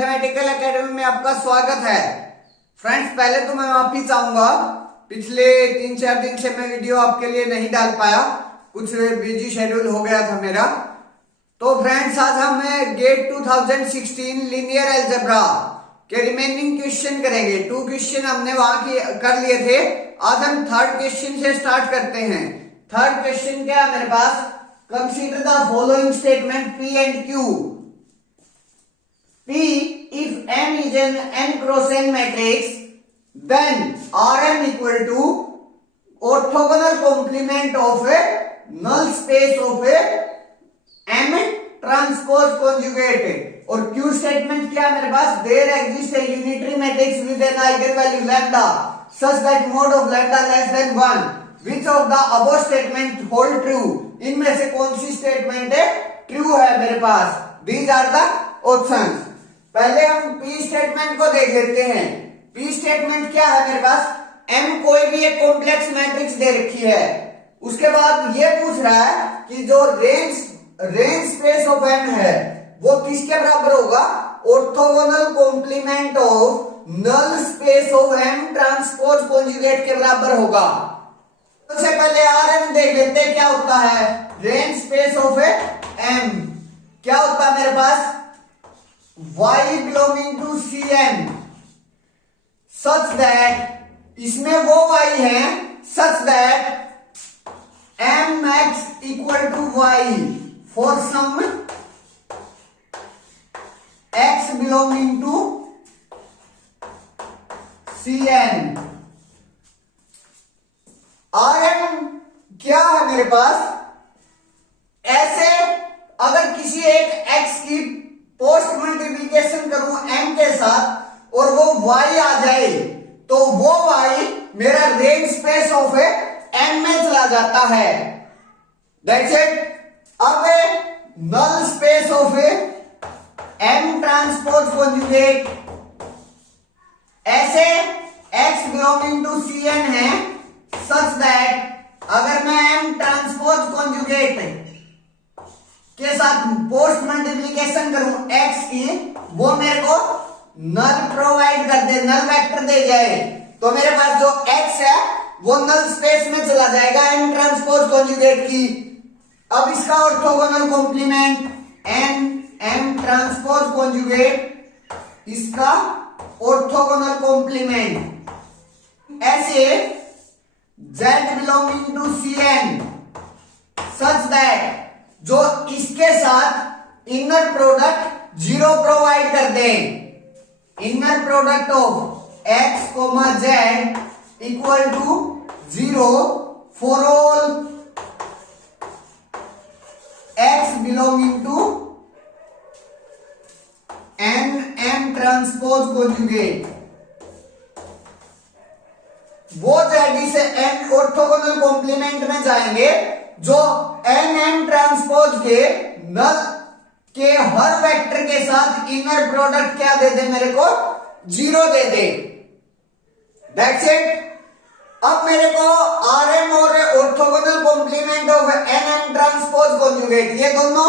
Mathematical academy में आपका स्वागत है। फ्रेंड्स, पहले तो मैं माफी चाहूंगा, पिछले 3-4 दिन से मैं वीडियो आपके लिए नहीं डाल पाया, कुछ बिजी शेड्यूल हो गया था मेरा। तो फ्रेंड्स, आज हम गेट 2016 लीनियर अलजेब्रा के रिमेनिंग क्वेश्चन करेंगे। 2 क्वेश्चन हमने वहां की कर लिए थे। आज हम थर्ड क्वेश्चन से स्टार्ट करते हैं। थर्ड क्वेश्चन क्या है मेरे पास? Consider the following statement P and Q. P, if M is an n cross n matrix, then Rm equal to orthogonal complement of a null space of a M transpose conjugate. और Q statement क्या है मेरे पास? There exists a unitary matrix with an eigenvalue lambda such that mod of lambda less than 1. Which of the above statement hold true? इनमें से कौन सी statement है true है मेरे पास? These are the options. पहले हम P स्टेटमेंट को देख लेते हैं। P स्टेटमेंट क्या है मेरे पास? M कोई भी एक कॉम्प्लेक्स मैट्रिक्स दे रखी है। उसके बाद ये पूछ रहा है कि जो रेंज स्पेस ऑफ M है वो किसके बराबर होगा? Orthogonal complement of null space of M transpose conjugate के बराबर होगा। सबसे पहले Rm देख लेते हैं क्या होता है। रेंज स्पेस ऑफ M क्या होता है मेरे पास? Y belonging to Cn such that इसमें वो Y है such that Mx equal to Y for some X belonging to Cn। Rm क्या है मेरे पास? ऐसे अगर किसी एक X की पोस्ट मल्टीप्लीकेशन करूं M के साथ और वो Y आ जाए तो वो Y मेरा रेंज स्पेस ऑफ M में चला जाता है। That's it. अब null space of M transpose conjugate ऐसे X बिलोंगिंग टू Cn है सच दैट अगर मैं M ट्रांसपोज कॉन्जुगेट के साथ पोस्ट मल्टीप्लीकेशन करूं X की, वो मेरे को नल प्रोवाइड कर दे, नल वेक्टर दे जाए, तो मेरे पास जो X है वो नल स्पेस में चला जाएगा M ट्रांसपोज कॉन्जुगेट की। अब इसका orthogonal complement M transpose conjugate, इसका ऑर्थोगोनल कॉम्प्लीमेंट ऐसे Z belonging to Cn such that जो इसके साथ इनर प्रोडक्ट 0 प्रोवाइड कर दें। Inner product of x, z equal to 0 for all x belonging to M transpose conjugate. वो z से M orthogonal complement में जाएंगे जो M ट्रांसपोज के नल के हर वेक्टर के साथ इनर प्रोडक्ट क्या दे दे मेरे को? 0 दे दे। That's it. अब मेरे को Rm और orthogonal complement of N transpose conjugate ये दोनों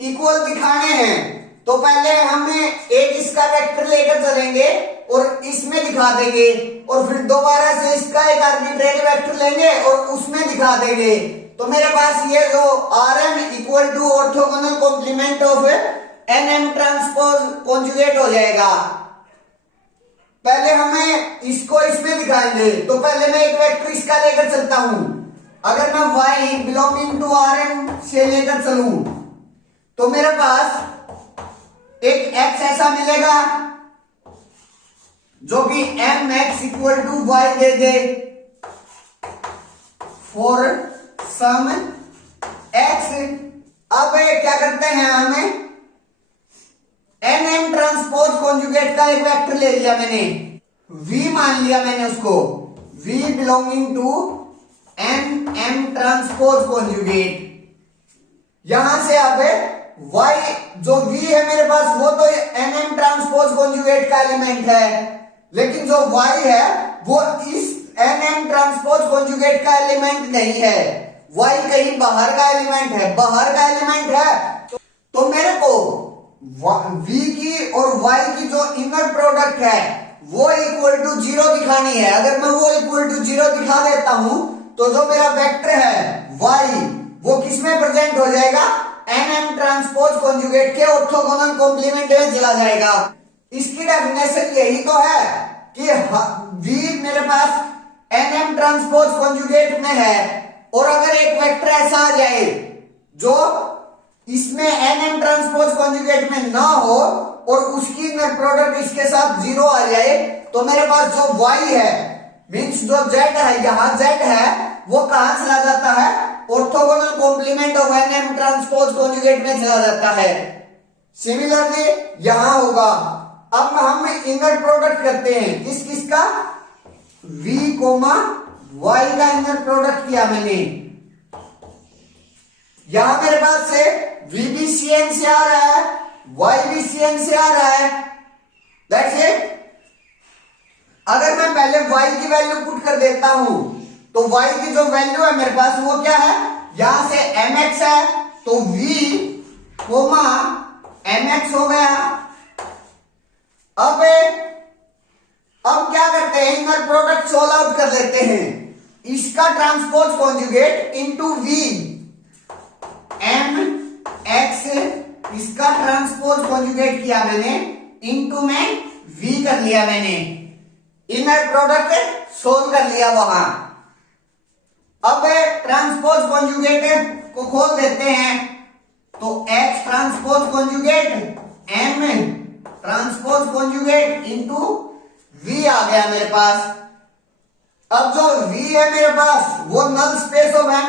इक्वल दिखाने हैं। तो पहले हमें एक इसका वेक्टर लेकर चलेंगे और इसमें दिखा देंगे, और फिर दोबारा से इसका एक आर्बिट्रेरी वेक्टर लेंगे और उसमें दिखा देंगे। तो मेरे पास ये जो Rm equal to orthogonal complement of N transpose conjugate हो जाएगा। पहले हमें इसको इसमें दिखाएंगे, तो पहले मैं एक वेक्टर इसका लेकर चलता हूं। अगर मैं Y बिलोंगिंग टू Rm से लेकर चलूं तो मेरे पास एक X ऐसा मिलेगा जो कि Mx इक्वल टू Y दे दे फॉर सम X। अब क्या करते हैं, हमें N ट्रांसपोज कॉन्जुगेट का एक वेक्टर ले लिया मैंने, V मान लिया मैंने उसको, V belonging to M transpose conjugate. यहां से अब Y जो V है मेरे पास वो तो N ट्रांसपोज कॉन्जुगेट का एलिमेंट है, लेकिन जो Y है वो इस N ट्रांसपोज कॉन्जुगेट का एलिमेंट नहीं है। Y कहीं बाहर का एलिमेंट है, बाहर का एलिमेंट है तो मेरे को v की और y की जो इनर प्रोडक्ट है वो इक्वल टू 0 दिखानी है। अगर मैं वो इक्वल टू 0 दिखा देता हूं तो जो मेरा वेक्टर है y वो किस में प्रेजेंट हो जाएगा, nm ट्रांसपोज कॉन्जुगेट के ऑर्थोगोनल कॉम्प्लीमेंट में चला जाएगा। इसकी डेफिनेशन यही तो है कि v मेरे पास nm ट्रांसपोज कॉन्जुगेट में है और अगर एक वेक्टर ऐसा आ जाए जो इसमें nm ट्रांसपोज कॉन्जुगेट में ना हो और उसकी इनर प्रोडक्ट इसके साथ 0 आ जाए तो मेरे पास जो y है मींस जो z है, यहां z है वो कहां चला जाता है, orthogonal complement of nm transpose conjugate में चला जाता है। सिमिलरली यहां होगा। अब हम इनर प्रोडक्ट करते हैं किस किस का, v कोमा y का इनर प्रोडक्ट किया मैंने। यहां मेरे पास से v भी cn से आ रहा है, y भी cn से आ रहा है। That's it. अगर मैं पहले y की वैल्यू पुट कर देता हूं तो y की जो वैल्यू है मेरे पास वो क्या है, यहां से mx है तो v कोमा mx हो गया। अब क्या करते हैं, इनर प्रोडक्ट सोल्व आउट कर लेते हैं। इसका transpose conjugate into v mx, इसका ट्रांसपोज कॉन्जुगेट किया मैंने इनटू में v कर लिया मैंने, इनर प्रोडक्ट सोल्व कर लिया वहां। अब ट्रांसपोज कॉन्जुगेट को खोल देते हैं तो x transpose conjugate m transpose conjugate into v आ गया मेरे पास। अब जो v है मेरे पास वो null space of m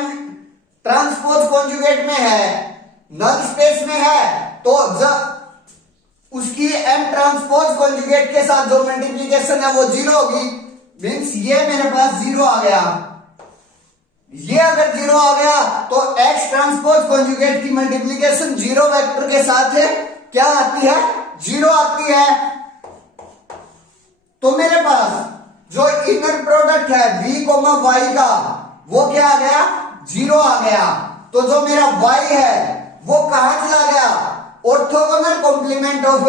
transpose conjugate में है, नल स्पेस में है तो जब उसकी m ट्रांसपोज कॉन्जुगेट के साथ जो मल्टीप्लिकेशन है वो 0 होगी। मींस ये मेरे पास 0 आ गया। ये अगर 0 आ गया तो x ट्रांसपोज कॉन्जुगेट की मल्टीप्लिकेशन 0 वेक्टर के साथ है क्या आती है, 0 आती है। तो मेरे पास जो इनर प्रोडक्ट है v कोमा y का वो क्या आ गया, 0 आ गया। तो जो मेरा y है वो कहां चला गया, orthogonal complement of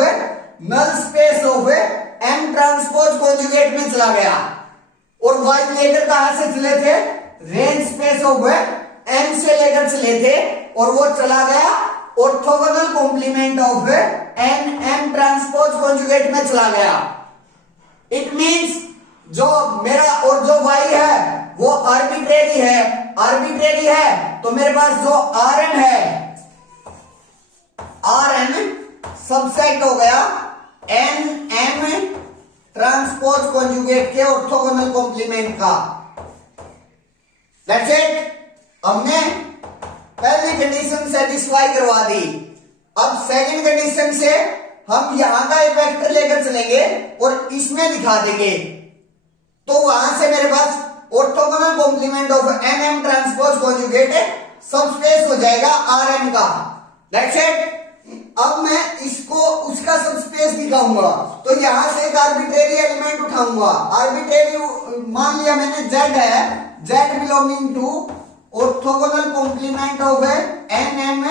null space of m transpose conjugate में चला गया। और y लेकर कहां से चले थे, रेंज स्पेस ऑफ m से लेकर चले थे और वो चला गया orthogonal complement of m transpose conjugate में चला गया। इट मींस जो मेरा और जो y है वो आर्बिट्रेरी है तो मेरे पास जो rm है, rm सबसेट हो गया nm ट्रांसपोज कॉन्जुगेट के ऑर्थोगोनल कॉम्प्लीमेंट का। That's it. हमने पहली कंडीशन सेटिस्फाई करवा दी। अब सेकंड कंडीशन से हम यहां का एक वेक्टर लेकर चलेंगे और इसमें दिखा देंगे तो वहां से मेरे पास orthogonal complement of nm transpose conjugate subspace हो जाएगा rm का। That's it. अब मैं इसको उसका सबस्पेस दिखाऊंगा तो यहां से एक आर्बिट्रेरी एलिमेंट उठाऊंगा। आर्बिट्रेरी मान लिया मैंने z है, z belonging to orthogonal complement of nm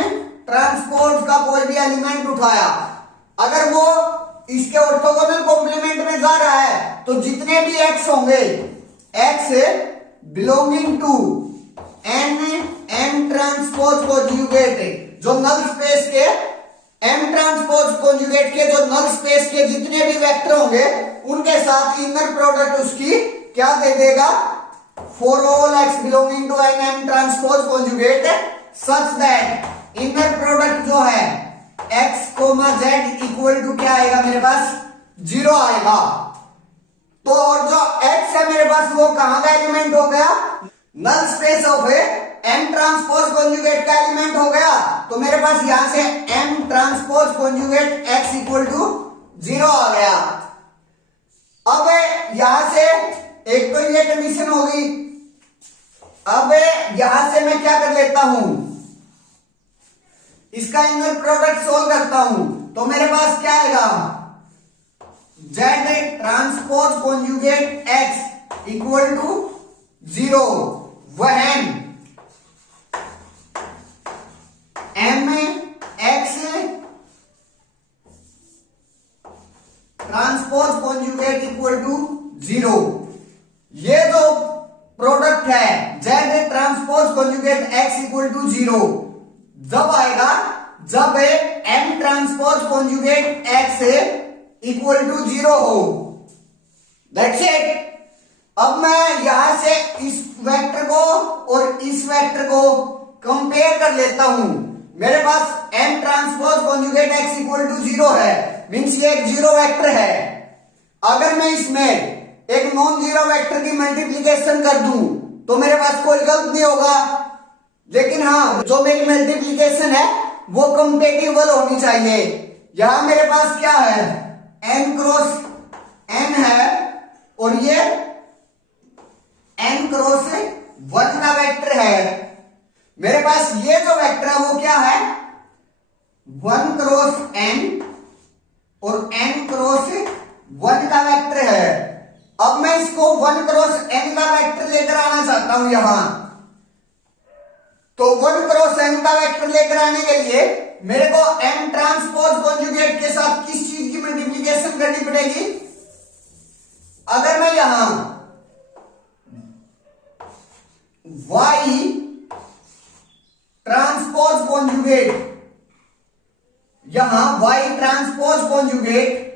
transpose का कोई भी एलिमेंट उठाया। अगर वो इसके ऑर्थोगोनल कॉम्प्लीमेंट में जा रहा है तो जितने भी x होंगे, x belonging to nm transpose conjugate, जो नल स्पेस के m ट्रांसपोज कॉन्जुगेट के जो नल स्पेस के जितने भी वेक्टर होंगे उनके साथ इनर प्रोडक्ट उसकी क्या दे देगा, for all x belonging to nm transpose conjugate such that inner product जो है x comma z equal to क्या आएगा मेरे पास, 0 आएगा। तो और जो x है मेरे पास वो कहां का एलिमेंट हो गया, null space of m transpose conjugate का एलिमेंट हो गया। तो मेरे पास यहां से m transpose conjugate x equal to 0 आ गया। अब यहां से एक तो ये कंडीशन होगी। अब यहां से मैं क्या कर लेता हूं, इसका इनर प्रोडक्ट सोल्व करता हूं तो मेरे पास क्या आएगा, z transpose conjugate x equal to 0 when m x product है z transpose conjugate x equal to 0 जब आएगा जब m transpose conjugate x equal to 0 हो। That's it. अब मैं यहां से इस वेक्टर को और इस वेक्टर को कंपेयर कर लेता हूं। मेरे पास m transpose conjugate x equal to 0 है, मींस ये एक जीरो वेक्टर है। अगर मैं इसमें एक नॉन जीरो वेक्टर की मल्टीप्लीकेशन कर दूं तो मेरे पास कोई गलत नहीं होगा, लेकिन हाँ जो मेरी मल्टीप्लीकेशन है वो कंपेटिबल होनी चाहिए। यहां मेरे पास क्या है, n क्रॉस n है और ये n क्रॉस 1 का वेक्टर है। मेरे पास ये जो वेक्टर है वो क्या है, 1 क्रॉस n और n क्रॉस 1 का वेक्टर है। अब मैं इसको 1 क्रॉस n का वेक्टर लेकर आना चाहता हूं यहां, तो 1 क्रॉस n का वेक्टर लेकर आने के लिए मेरे को m ट्रांसपोज कॉन्जुगेट के साथ किस चीज की मल्टीप्लिकेशन करनी पड़ेगी। अगर मैं यहां y ट्रांसपोज कॉन्जुगेट, यहां y ट्रांसपोज कॉन्जुगेट,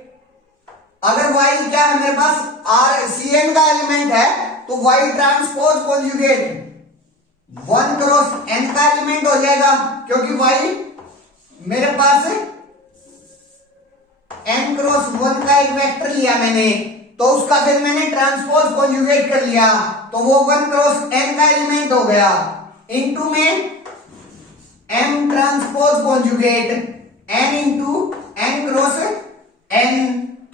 अगर y क्या है मेरे पास r cn का एलिमेंट है तो y transpose conjugate 1 cross n का एलिमेंट हो जाएगा, क्योंकि y मेरे पास n क्रॉस 1 का एक वेक्टर लिया मैंने, तो उसका फिर मैंने ट्रांसपोज कॉन्जुगेट कर लिया तो वो 1 क्रॉस n का एलिमेंट हो गया, इनटू में m transpose conjugate n into n cross n।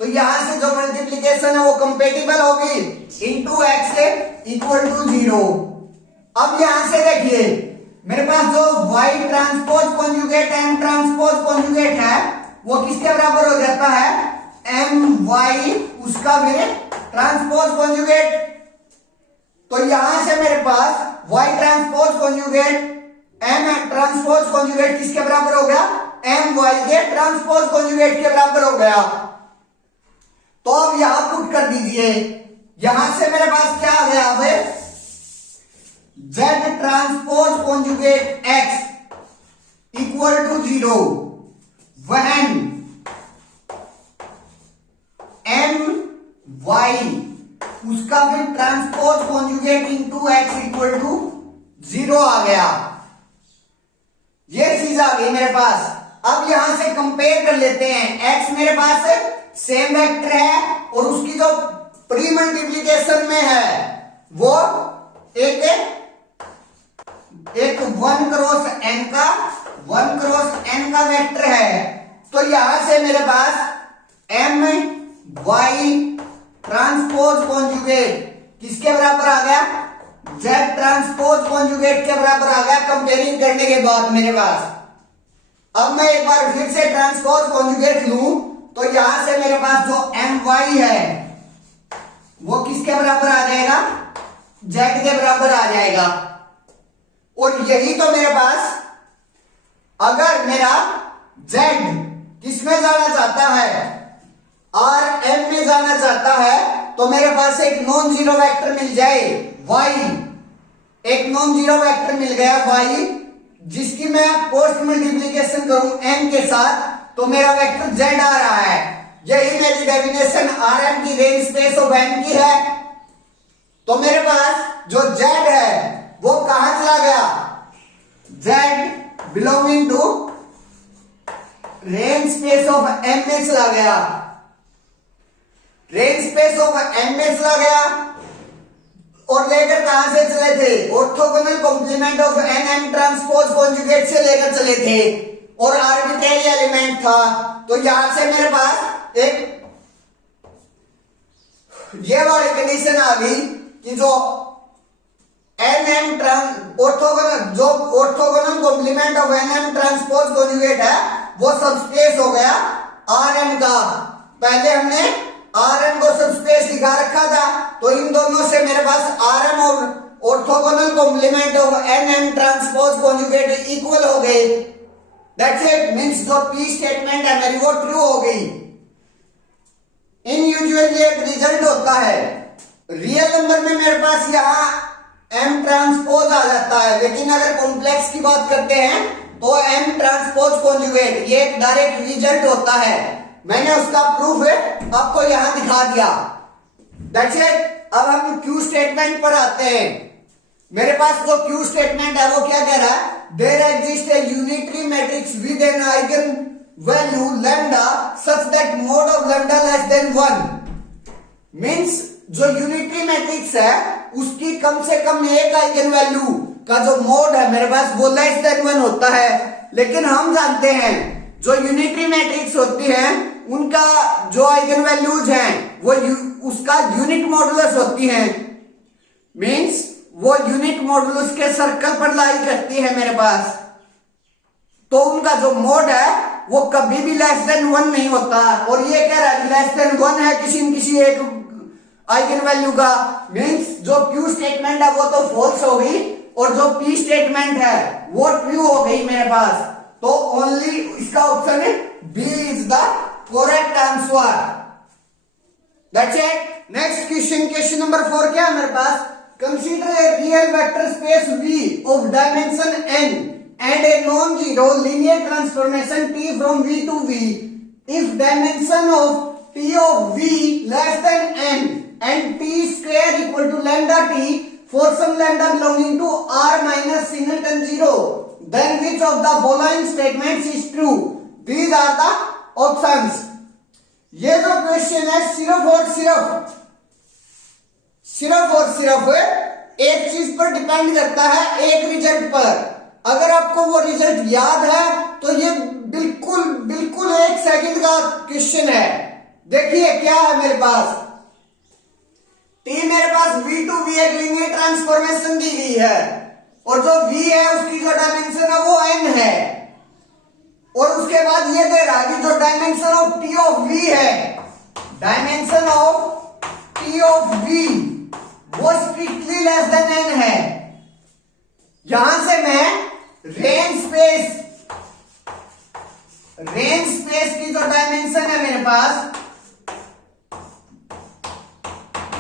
तो यहां से जो मल्टीप्लीकेशन है वो कंपेटिबल होगी, इंटू एक्स इक्वल टू 0। अब यहां से देखिए मेरे पास जो y transpose conjugate m transpose conjugate है वो किसके बराबर हो जाता है, my उसका फिर ट्रांसपोज कॉन्जुगेट। तो यहां से मेरे पास y transpose conjugate m transpose conjugate किसके बराबर हो गया, my के ट्रांसपोज कॉन्जुगेट के बराबर हो गया। तो अब यहां पुट कर दीजिए, यहां से मेरे पास क्या आ गया, अब z transpose conjugate x equal to 0 when my उसका फिर transpose conjugate into x equal to 0 आ गया। ये चीज आ गई मेरे पास। अब यहां से कंपेयर कर लेते हैं, x मेरे पास सेम वेक्टर है और उसकी जो प्री मल्टीप्लीकेशन में है वो एक 1 क्रॉस n का वेक्टर है। तो यहां से मेरे पास m y ट्रांसपोज कॉन्जुगेट किसके बराबर आ गया, z ट्रांसपोज कॉन्जुगेट के बराबर आ गया कंपेयरिंग करने के बाद मेरे पास। अब मैं एक बार फिर से ट्रांसपोज कॉन्जुगेट लूं तो यहां से मेरे पास जो my है वो किसके बराबर आ जाएगा, z के बराबर आ जाएगा। और यही तो मेरे पास, अगर मेरा z किस में जाना चाहता है, rm में जाना चाहता है, तो मेरे पास एक नॉन जीरो वेक्टर मिल जाए y, एक नॉन जीरो वेक्टर मिल गया y, जिसकी मैं पोस्ट मल्टीप्लीकेशन करूं m के साथ तो मेरा वेक्टर z आ रहा है। यही मेरी डेफिनेशन rm की रेंज स्पेस ऑफ m की है। तो मेरे पास जो z है वो कहां चला गया, z belonging to range space of m में चला गया, रेंज स्पेस ऑफ m में चला गया। और लेकर कहां से चले थे, orthogonal complement of n transpose conjugate से लेकर चले थे और आर्बिट्रेरी एलिमेंट था। तो यहां से मेरे पास एक ये वाली कंडीशन आ गई कि जो orthogonal complement of n transpose conjugate है वो सबस्पेस हो गया Rm का। पहले हमने Rm को सबस्पेस दिखा रखा था, तो इन दोनों से मेरे पास Rm और orthogonal complement of n transpose conjugate equal हो गए। दैट्स इट, मींस जो P स्टेटमेंट है मेरी वो ट्रू हो गई। इन यूजुअली एक रिजल्ट होता है, रियल नंबर में मेरे पास यहां एम ट्रांसपोज आ जाता है, लेकिन अगर कॉम्प्लेक्स की बात करते हैं तो एम ट्रांसपोज कॉन्जुगेट, ये एक डायरेक्ट रिजल्ट होता है। मैंने उसका प्रूफ आपको यहां दिखा दिया। That's it. अब हम क्यू स्टेटमेंट पर आते हैं। मेरे पास जो क्यू स्टेटमेंट है वो क्या कह रहा है, there exist a unitary matrix with an eigenvalue lambda such that mod of lambda less than 1। Means जो यूनिटरी मैट्रिक्स है उसकी कम से कम एक आइगन वैल्यू का जो मोड है मेरे पास वो लेस देन 1 होता है। लेकिन हम जानते हैं जो यूनिटरी मैट्रिक्स होती है उनका जो आइगन वैल्यूज हैं वो उसका यूनिट मॉडुलस होती हैं। मींस वो यूनिट मॉडुलस के सर्कल पर लाई करती है मेरे पास, तो उनका जो मोड है वो कभी भी लेस देन 1 नहीं होता। और ये कह रहा है कि लेस देन 1 है किसी न किसी एक आइगन वैल्यू का। मींस जो क्यू स्टेटमेंट है वो तो फॉल्स हो गई और जो पी स्टेटमेंट है वो ट्रू हो गई मेरे पास। तो ओनली इसका ऑप्शन है b is the correct answer. That's it. Next question, question number 4 क्या है मेरे पास, consider a real vector space V of dimension n and a non-zero linear transformation T from V to V if dimension of T of V less than n and T square equal to lambda T for some lambda belonging to R minus singleton 0, then which of the following statements is true? These are the options. ये जो question है सिर्फ और सिर्फ एक चीज पर depend करता है, एक रिजल्ट पर। अगर आपको वो रिजल्ट याद है तो ये बिल्कुल 1 सेकंड का क्वेश्चन है। देखिए क्या है मेरे पास, टी मेरे पास V टू V एक लीनियर ट्रांसफॉर्मेशन दी गई है और जो V है उसकी जो डायमेंशन है वो n है। और उसके बाद ये दे रहा कि जो dimension of T of V है, dimension of T of V वो स्ट्रिक्टली लेस देन n है। यहां से मैं रेंज स्पेस की जो डायमेंशन है मेरे पास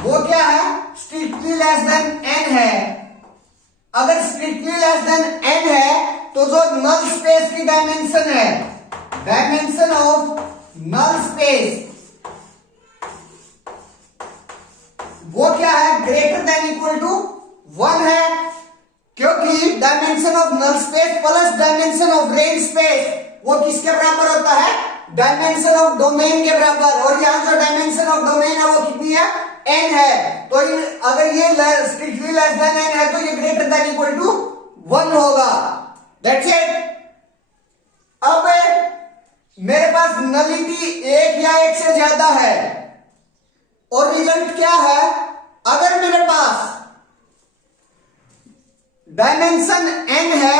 वो क्या है, स्ट्रिक्टली लेस देन n है। अगर स्ट्रिक्टली लेस देन n है तो जो नल स्पेस की डायमेंशन है, डायमेंशन ऑफ नल स्पेस वो क्या है, ग्रेटर देन इक्वल टू 1 है। क्योंकि dimension of null space plus dimension of range space वो किसके बराबर होता है, डायमेंशन ऑफ डोमेन के बराबर। और यहां जो डायमेंशन ऑफ डोमेन है वो कितनी है, n है। तो अगर ये स्ट्रिक्टली लेस देन n है तो ये ग्रेटर देन इक्वल टू 1 होगा। That's it. अब मेरे पास नलिटी 1 या 1 से ज्यादा है और रिजल्ट क्या है, अगर मेरे पास डायमेंशन n है,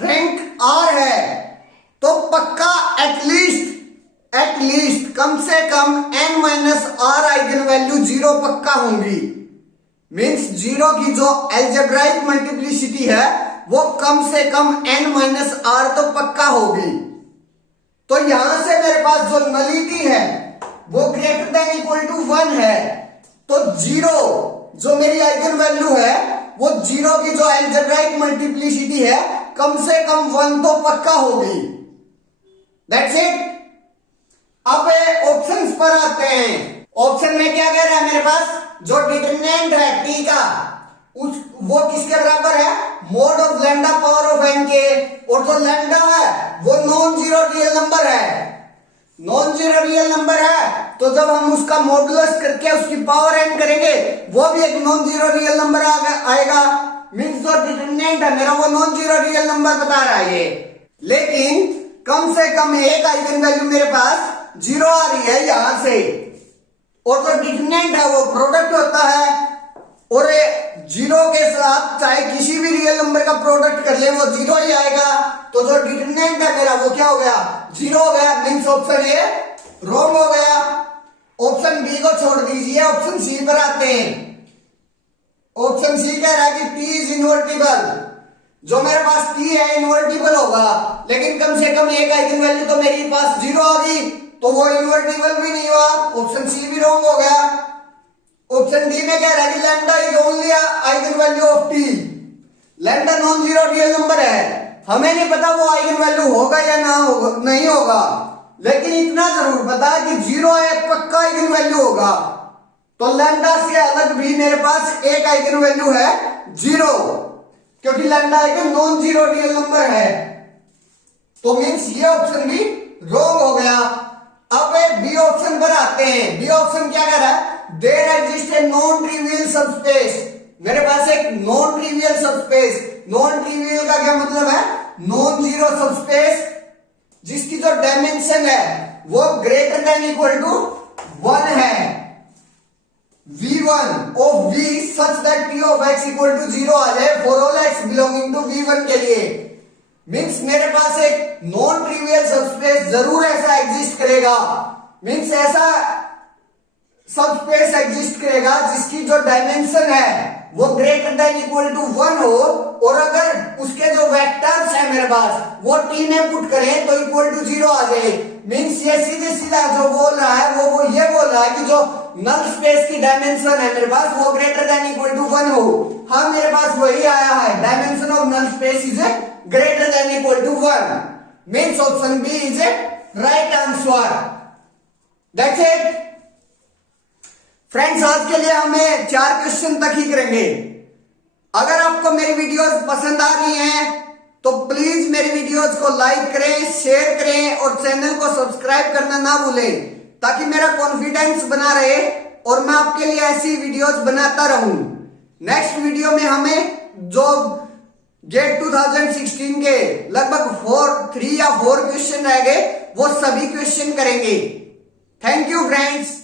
रैंक r है, तो पक्का एटलीस्ट कम से कम n minus r eigen value 0 पक्का होंगी। मींस 0 की जो एल्जेब्राइक मल्टीप्लिसिटी है वो कम से कम n माइनस r तो पक्का होगी। तो यहां से मेरे पास जो नलिटी है वो ग्रेटर देन इक्वल टू 1 है। तो 0 जो मेरी आइगन वैल्यू है वो 0 की जो एल्जेब्राइक मल्टीप्लिसिटी है कम से कम 1 तो पक्का होगी। That's it. अब ऑप्शंस पर आते हैं। ऑप्शन में क्या कह रहा है मेरे पास, जो डिटरमिनेंट है t का वो किसके बराबर है, mode of lambda power of n के। और जो लैम्डा है वो नॉन जीरो रियल नंबर है। नॉन जीरो रियल नंबर है तो जब हम उसका मॉडुलस करके उसकी पावर n करेंगे वो भी एक नॉन जीरो रियल नंबर आएगा। मींस जो डिटरमिनेंट है मेरा वो नॉन जीरो रियल नंबर बता रहा है ये। लेकिन कम से कम एक आइगन वैल्यू मेरे पास 0 आ रही है यहां से। और जो डिटरमिनेंट है वो प्रोडक्ट होता है और 0 के साथ चाहे किसी भी रियल नंबर का प्रोडक्ट कर ले वो 0 ही आएगा। तो जो डिटरमिनेंट है मेरा वो क्या हो गया, 0 हो गया। मींस ऑप्शन ए रॉन्ग हो गया। ऑप्शन बी को छोड़ दीजिए, ऑप्शन सी पर आते हैं। ऑप्शन सी कह रहा है कि टी इज इनवर्टिबल। जो मेरे पास टी है इनवर्टिबल होगा, लेकिन कम से कम एक आइगन वैल्यू तो मेरे पास 0 आ गई तो वो इनवर्टिबल भी नहीं हुआ। ऑप्शन सी भी रॉन्ग हो गया। ऑप्शन डी में कह रहा है कि lambda is only eigen value of T. Lambda non zero real number है, हमें नहीं पता वो आइगन वैल्यू होगा या ना होगा, नहीं होगा, लेकिन इतना जरूर पता है कि जीरो है, पक्का आइगन वैल्यू होगा। तो लैम्डा से अलग भी मेरे पास एक आइगन वैल्यू है जीरो, क्योंकि लैम्डा एक नॉन जीरो रियल नंबर है। तो मीन्स ये ऑप्शन भी रॉन्ग हो गया। अब बी ऑप्शन पर आते हैं। बी ऑप्शन क्या कह रहा है? There exist a non trivial subspace. मेरे पास एक non trivial subspace, non trivial का क्या मतलब है? नॉन जीरो सबस्पेस जिसकी जो डायमेंशन है वो ग्रेटर देन इक्वल टू 1 है। V1 of V such that P of x equal to 0 आ जाए for all x belonging to V1 के लिए। मीन्स मेरे पास एक नॉन ट्रिवियल सबस्पेस जरूर ऐसा एग्जिस्ट करेगा, मीन्स ऐसा सबस्पेस एग्जिस्ट करेगा जिसकी जो डायमेंशन है वो ग्रेटर देन इक्वल टू 1 हो, और अगर उसके जो वेक्टर्स है मेरे पास वो t में पुट करें तो इक्वल टू 0 आ जाए। मीन्स ये सीधे सीधा जो बोल रहा है वो ये बोल रहा है कि जो नल स्पेस की डायमेंशन है मेरे पास वो ग्रेटर देन इक्वल टू 1 हो। हाँ, मेरे पास वही आया है, dimension of null space is greater than equal to 1। Means option B is a right answer. That's it friends, आज के लिए हमें 4 क्वेश्चन तक ही करेंगे। अगर आपको मेरी वीडियोस पसंद आ रही हैं तो प्लीज मेरी वीडियोस को लाइक करें, शेयर करें और चैनल को सब्सक्राइब करना ना भूलें, ताकि मेरा कॉन्फिडेंस बना रहे और मैं आपके लिए ऐसी वीडियोस बनाता रहूं। नेक्स्ट वीडियो में हमें जो गेट 2016 के लगभग 3 या 4 क्वेश्चन रह गए वो सभी क्वेश्चन करेंगे। Thank you friends.